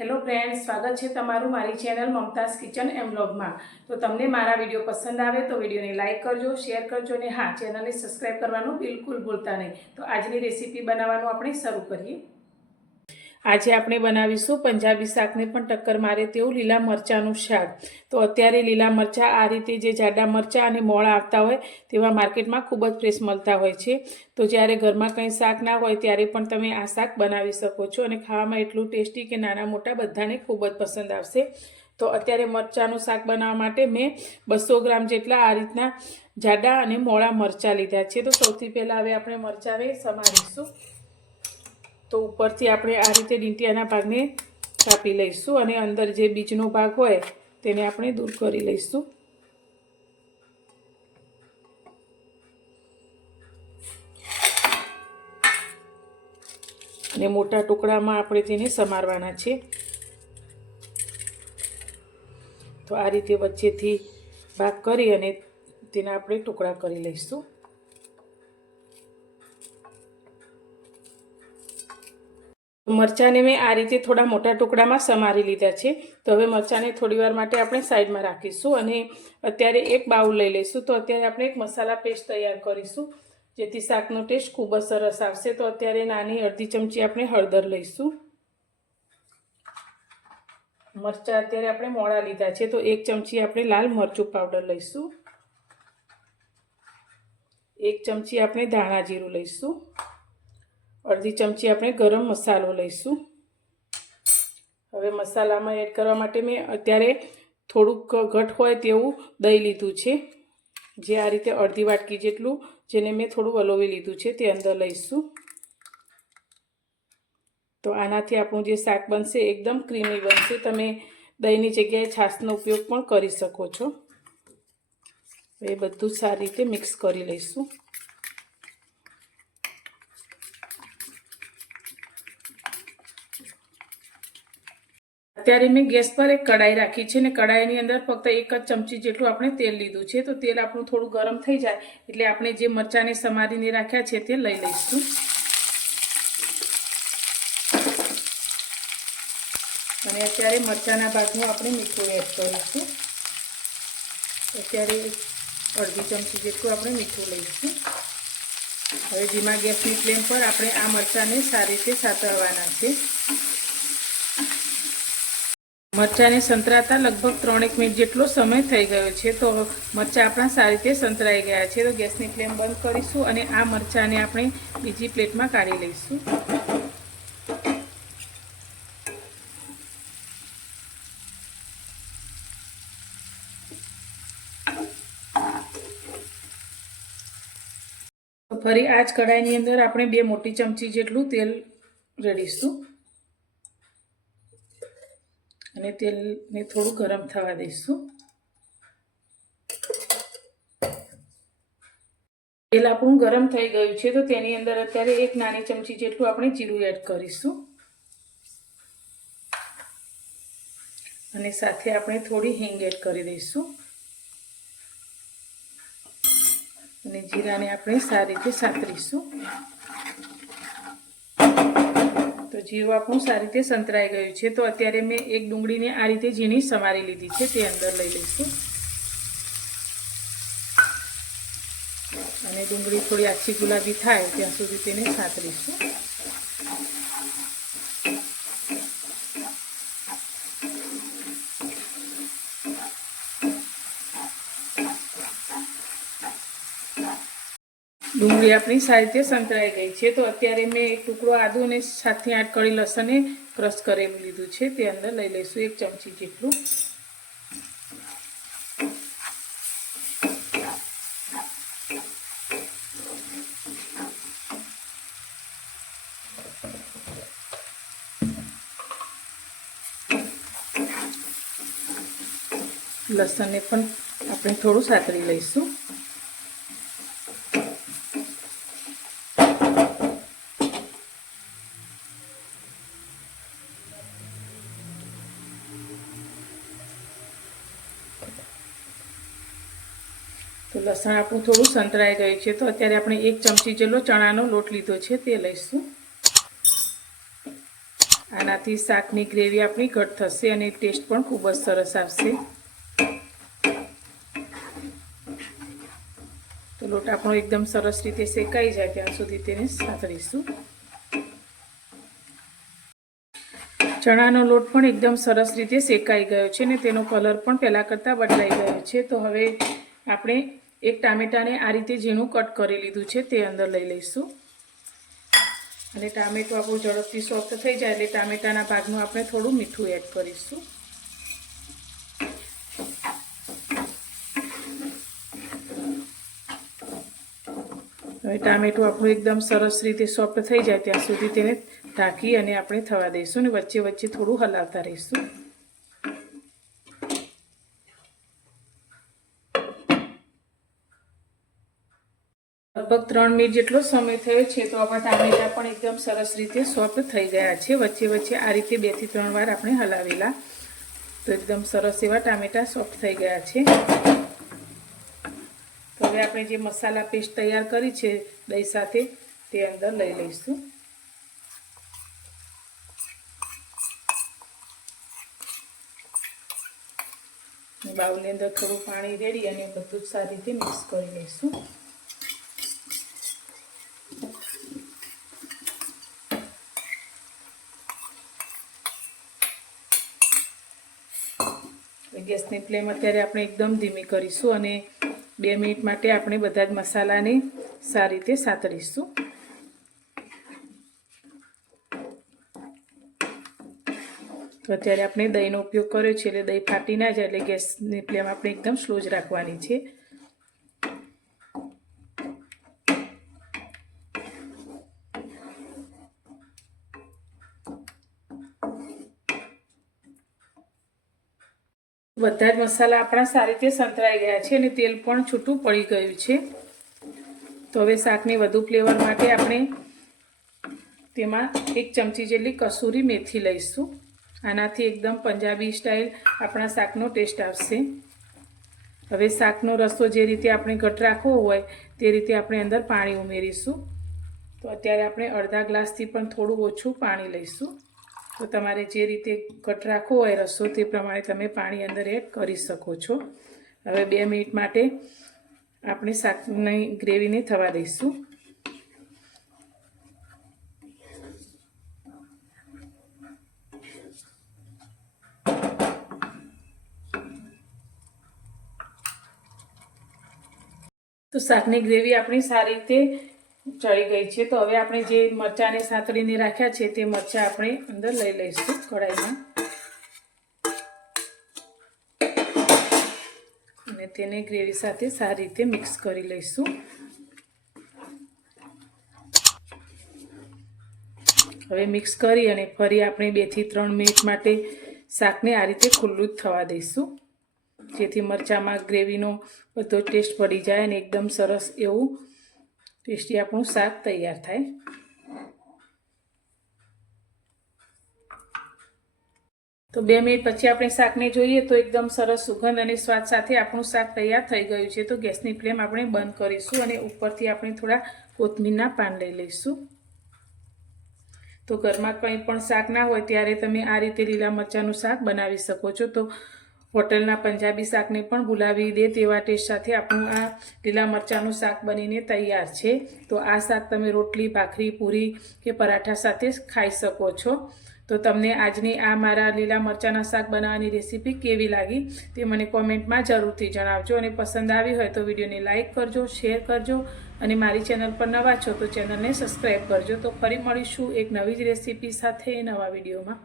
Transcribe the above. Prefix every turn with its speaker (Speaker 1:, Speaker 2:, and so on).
Speaker 1: Hello friend સ્વાગત છે તમારું મારી ચેનલ મમતાઝ કિચન એમ બ્લોગમાં તો તમને મારા વીડિયો પસંદ આવે તો વિડીયોને લાઇક કરજો, શેર કરજો અને હા, ચેનલને સબસ્ક્રાઈબ કરવાનું બિલકુલ ભૂલતા નહીં. તો આજની રેસીપી બનાવવાનું આપણે શરૂ કરીએ. આજે આપણે બનાવીશું પંજાબી શાકને પણ ટક્કર મારે તેવું લીલા મરચાંનું શાક. તો અત્યારે લીલા મરચાં આ રીતે જે જાડા મરચાં અને મોળા આવતા હોય તેવા માર્કેટમાં ખૂબ જ ફ્રેશ મળતા હોય છે. તો જ્યારે ઘરમાં કંઈ શાક ના હોય ત્યારે પણ તમે આ શાક બનાવી શકો છો અને ખાવામાં એટલું ટેસ્ટી કે નાના મોટા બધાને ખૂબ જ પસંદ આવશે. તો અત્યારે મરચાંનું શાક બનાવવા માટે મેં બસો ગ્રામ જેટલા આ રીતના જાડા અને મોળા મરચાં લીધા છે. તો સૌથી પહેલાં હવે આપણે મરચાંને સમારીશું. તો ઉપરથી આપણે આ રીતે ડીંટિયાના ભાગને કાપી લઈશું અને અંદર જે બીજનો ભાગ હોય તેને આપણે દૂર કરી લઈશું. અને મોટા ટુકડામાં આપણે તેને સમારવાના છે. તો આ રીતે વચ્ચેથી ભાગ કરી અને તેના આપણે ટુકડા કરી લઈશું. મરચાંને મેં આ રીતે થોડા મોટા ટુકડામાં સમારી લીધા છે. તો હવે મરચાંને થોડીવાર માટે આપણે સાઈડમાં રાખીશું અને અત્યારે એક બાઉલ લઈ લઈશું. તો અત્યારે આપણે એક મસાલા પેસ્ટ તૈયાર કરીશું, જેથી શાકનો ટેસ્ટ ખૂબ જ સરસ આવશે. તો અત્યારે નાની અડધી ચમચી આપણે હળદર લઈશું. મરચાં અત્યારે આપણે મોડા લીધા છે. તો એક ચમચી આપણે લાલ મરચું પાવડર લઈશું. એક ચમચી આપણે ધાણા જીરું લઈશું. અડધી ચમચી આપણે ગરમ મસાલો લઈશું. હવે મસાલામાં એડ કરવા માટે મેં અત્યારે થોડુંક ઘટ હોય તેવું દહીં લીધું છે. જે આ રીતે અડધી વાટકી જેટલું જેને મેં થોડું વલોવી લીધું છે તે અંદર લઈશું. તો આનાથી આપણું જે શાક બનશે એકદમ ક્રીમી બનશે. તમે દહીંની જગ્યાએ છાશનો ઉપયોગ પણ કરી શકો છો. એ બધું સારી રીતે મિક્સ કરી લઈશું. અત્યારે મેં ગેસ પર એક કડાઈ રાખી છે ને કડાઈની અંદર ફક્ત એક જ ચમચી જેટલું આપણે તેલ લીધું છે. તો તેલ આપણું થોડું ગરમ થઈ જાય એટલે આપણે જે મરચાંને સમારીને રાખ્યા છે તે લઈ લઈશું. અને અત્યારે મરચાંના ભાગનું આપણે મીઠું એડ કરીશું. અત્યારે અડધી ચમચી જેટલું આપણે મીઠું લઈશું. હવે ધીમા ગેસની ફ્લેમ પર આપણે આ મરચાંને સારી રીતે સાતળવાના છે. મરચાંને સંતરાતા લગભગ ત્રણેક મિનિટ જેટલો સમય થઈ ગયો છે. તો મરચાં આપણા સારી રીતે સંતરાઈ ગયા છે. તો ગેસની ફ્લેમ બંધ કરીશું અને આ મરચાંને આપણે બીજી પ્લેટમાં કાઢી લઈશું. ફરી આ જ કઢાઈની અંદર આપણે બે મોટી ચમચી જેટલું તેલ રેડીશું. અને તેલને થોડું ગરમ થવા દઈશું. તેલ આપણું ગરમ થઈ ગયું છે, તો તેની અંદર અત્યારે એક નાની ચમચી જેટલું આપણે જીરું એડ કરીશું. અને સાથે આપણે થોડી હિંગ એડ કરી દઈશું. અને જીરાને આપણે સારી રીતે સાતરીશું. તો જીરું આપણું સારી રીતે સંતરાઈ ગયું છે. તો અત્યારે મેં એક ડુંગળીને આ રીતે ઝીણી સમારી લીધી છે. તે અંદર લઈ લઈશું. અને ડુંગળી થોડી આછી ગુલાબી થાય ત્યાં સુધી તેને સાતરીશું. ડુંગળી આપણી સારી રીતે સંતરાઈ ગઈ છે. તો અત્યારે મેં એક ટુકડો આદુ અને સાતથી આઠ કળી લસણને ક્રશ કરેલું લીધું છે. તે અંદર લઈ લઈશું એક ચમચી જેટલું. લસણને પણ આપણે થોડું સાતરી લઈશું. લસણ આપણું થોડું સંતરાઈ ગયું છે. તો અત્યારે આપણે એક ચમચી જેટલો ચણાનો લોટ લીધો છે, તે લઈશું. આનાથી શાકની ગ્રેવી આપણી ઘટ થશે અને ટેસ્ટ પણ ખૂબ જ સરસ આવશે. તો લોટ આપણો એકદમ સરસ રીતે શેકાઈ જાય, ત્યાં સુધી તેને સાતળીશું ચણાનો લોટ પણ એકદમ સરસ રીતે શેકાઈ ગયો છે ને તેનો કલર પણ પહેલાં કરતાં બદલાઈ ગયો છે. તો હવે આપણે એક ટામેટાને આ રીતે ઝીણું કટ કરી લીધું છે તે અંદર લઈ લઈશું. અને ટામેટું આપણું ઝડપથી સોફ્ટ થઈ જાય એટલે ટામેટાના ભાગનું આપણે થોડું મીઠું એડ કરીશું. હવે ટામેટું આપણું એકદમ સરસ રીતે સોફ્ટ થઈ જાય ત્યાં સુધી તેને ઢાંકી અને આપણે થવા દઈશું અને વચ્ચે વચ્ચે થોડું હલાવતા રહીશું. લગભગ ત્રણ મિનિટ જેટલો સમય થયો છે, તો આપણા ટામેટા પણ એકદમ સરસ રીતે સોફ્ટ થઈ ગયા છે. વચ્ચે વચ્ચે આ રીતે બેથી ત્રણ વાર આપણે હલાવેલા. તો એકદમ સરસ એવા ટામેટા સોફ્ટ થઈ ગયા છે. તો હવે આપણે જે મસાલા પેસ્ટ તૈયાર કરી છે દહીં સાથે, તે અંદર લઈ લઈશું. બાઉલની અંદર થોડું પાણી રેડી અને બધું જ સારી રીતે મિક્સ કરી લઈશું. ગેસની ફ્લેમ અત્યારે આપણે એકદમ ધીમી કરીશું અને બે મિનિટ માટે આપણે બધા જ મસાલાને સારી રીતે સાતળીશું તો અત્યારે આપણે દહીંનો ઉપયોગ કર્યો છે એટલે દહીં ફાટી ના જાય એટલે ગેસની ફ્લેમ આપણે એકદમ સ્લો જ રાખવાની છે. બધા જ મસાલા આપણા સારી રીતે સંતરાઈ ગયા છે અને તેલ પણ છૂટું પડી ગયું છે. તો હવે શાકની વધુ ફ્લેવર માટે આપણે તેમાં એક ચમચી જેટલી કસૂરી મેથી લઈશું. આનાથી એકદમ પંજાબી સ્ટાઇલ આપણા શાકનો ટેસ્ટ આવશે. હવે શાકનો રસો જે રીતે આપણે ઘટ રાખવો હોય તે રીતે આપણે અંદર પાણી ઉમેરીશું. તો અત્યારે આપણે અડધા ગ્લાસથી પણ થોડું ઓછું પાણી લઈશું. તો તમારે જે રીતે કટ રાખવો હોય રસો, તે પ્રમાણે તમે પાણી અંદર એડ કરી શકો છો. હવે બે મિનિટ માટે આપણે શાકની ગ્રેવીને થવા દઈશું. તો શાકની ગ્રેવી આપણી સારી રીતે ચડી ગઈ છે. તો હવે આપણે જે મરચાંને સાંતળીને રાખ્યા છે તે મરચાં આપણે અંદર લઈ લઈશું કઢાઈમાં. અને તેને ગ્રેવી સાથે સારી રીતે મિક્સ કરી લઈશું. હવે મિક્સ કરી અને ફરી આપણે બેથી ત્રણ મિનિટ માટે શાકને આ રીતે ખુલ્લું જ થવા દઈશું. જેથી મરચાંમાં ગ્રેવીનો બધો ટેસ્ટ પડી જાય અને એકદમ સરસ એવું ટેસ્ટી આપણું શાક તૈયાર થાય. તો બે મિનિટ પછી આપણે શાકને જોઈએ તો એકદમ સરસ સુગંધ અને સ્વાદ સાથે આપણું શાક તૈયાર થઈ ગયું છે. તો ગેસની ફ્લેમ આપણે બંધ કરીશું અને ઉપરથી આપણે થોડા કોથમીરના પાન લઈ લઈશું. તો ઘરમાં કંઈ પણ શાક ના હોય ત્યારે તમે આ રીતે લીલા મરચાંનું શાક બનાવી શકો છો. તો હોટલના પંજાબી શાકને પણ ભૂલાવી દે તેવા ટેસ્ટ સાથે આપણું આ લીલા મરચાંનું શાક બનીને તૈયાર છે. તો આ શાક તમે રોટલી, ભાખરી, પૂરી કે પરાઠા સાથે ખાઈ શકો છો. તો તમને આજની આ મારા લીલા મરચાંના શાક બનાવવાની રેસીપી કેવી લાગી તે મને કોમેન્ટમાં જરૂરથી જણાવજો. અને પસંદ આવી હોય તો વિડીયોને લાઇક કરજો, શેર કરજો અને મારી ચેનલ પર નવા છો તો ચેનલને સબસ્ક્રાઈબ કરજો. તો ફરી મળીશું એક નવી જ રેસીપી સાથે નવા વિડીયોમાં.